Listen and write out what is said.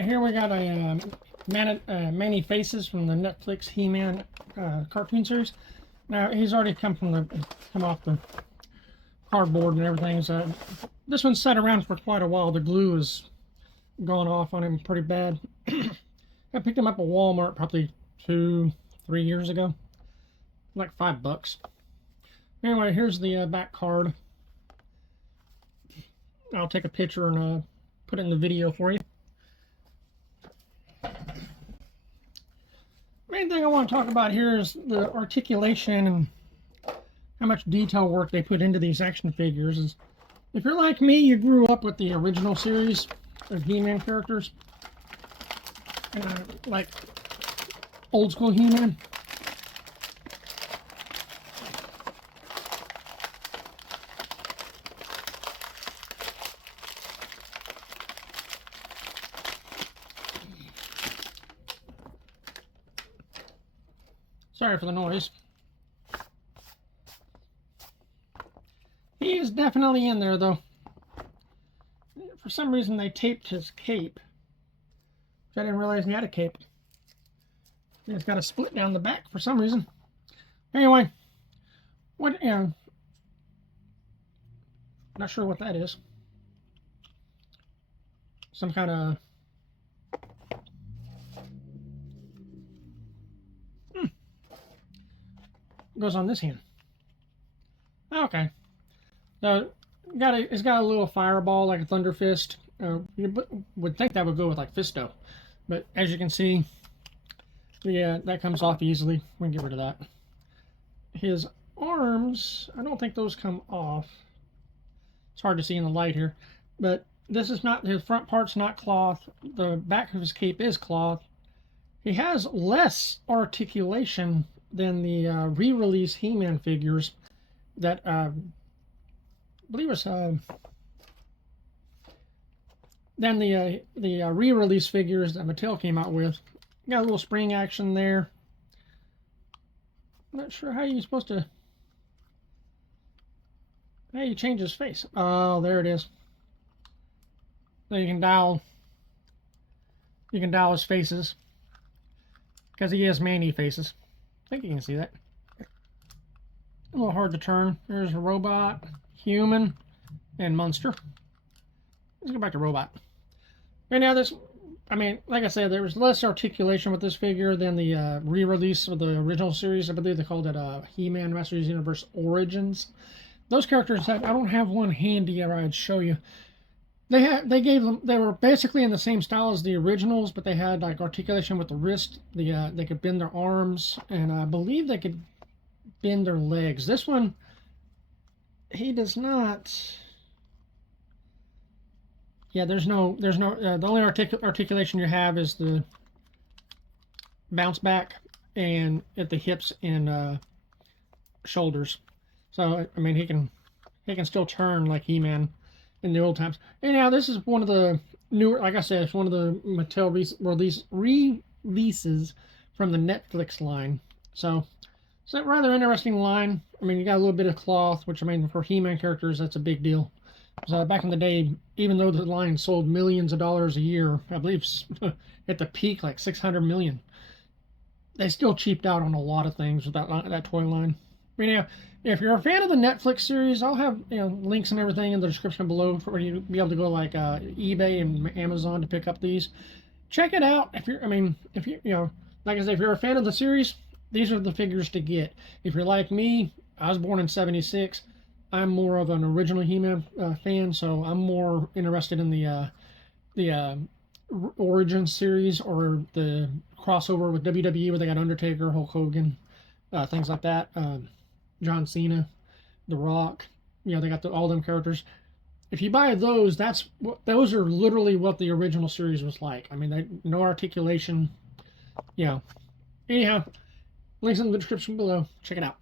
Alright, here we got a Manny Faces from the Netflix He-Man cartoon series. Now, he's already come off the cardboard and everything. So this one's sat around for quite a while. The glue has gone off on him pretty bad. I picked him up at Walmart probably 2-3 years ago. Like $5. Anyway, here's the back card. I'll take a picture and put it in the video for you. Main thing I want to talk about here is the articulation and how much detail work they put into these action figures. Is if you're like me, you grew up with the original series of He-Man characters, like old school He-Man. Sorry for the noise. He is definitely in there, though. For some reason, they taped his cape. Which I didn't realize he had a cape. It's got a split down the back for some reason. Anyway, not sure what that is. Some kind of... goes on this hand. Okay. So it's got a little fireball like a Thunder Fist. You would think that would go with like Fisto, but as you can see, that comes off easily. We can get rid of that. His arms, I don't think those come off. It's hard to see in the light here, but this is not, his front part's not cloth. The back of his cape is cloth. He has less articulation than the re-release He-Man figures that I believe was than the re-release figures that Mattel came out with. Got a little spring action there. I'm not sure how you're supposed to. How you change his face? Oh, there it is. So you can dial. You can dial his faces because he has Manny faces. I think you can see that. A little hard to turn. There's a robot, human, and monster. Let's go back to robot. Right now, this, I mean, like I said, there was less articulation with this figure than the re-release of the original series. I believe they called it He-Man Masters Universe Origins. Those characters had, I don't have one handy or I'd show you. They were basically in the same style as the originals, but they had like articulation with the wrist. They could bend their arms, and I believe they could bend their legs. This one, he does not. Yeah, there's no. The only articulation you have is the bounce back and at the hips and shoulders. So I mean, he can still turn like He-Man in the old times. Anyhow, this is one of the newer, like I said, it's one of the Mattel releases from the Netflix line. So it's a rather interesting line. I mean, you got a little bit of cloth, which I mean, for He-Man characters, that's a big deal. So back in the day, even though the line sold millions of dollars a year, I believe at the peak, like 600 million, they still cheaped out on a lot of things with that toy line. I mean, yeah, if you're a fan of the Netflix series, I'll have links and everything in the description below for you to be able to go like eBay and Amazon to pick up these. Check it out. If you're, like I said, if you're a fan of the series, these are the figures to get. If you're like me, I was born in '76. I'm more of an original He-Man fan, so I'm more interested in the Origin series or the crossover with WWE where they got Undertaker, Hulk Hogan, things like that. John Cena, The Rock, they got all them characters. If you buy those, those are literally what the original series was like. I mean, no articulation. Yeah. Anyhow, links in the description below. Check it out.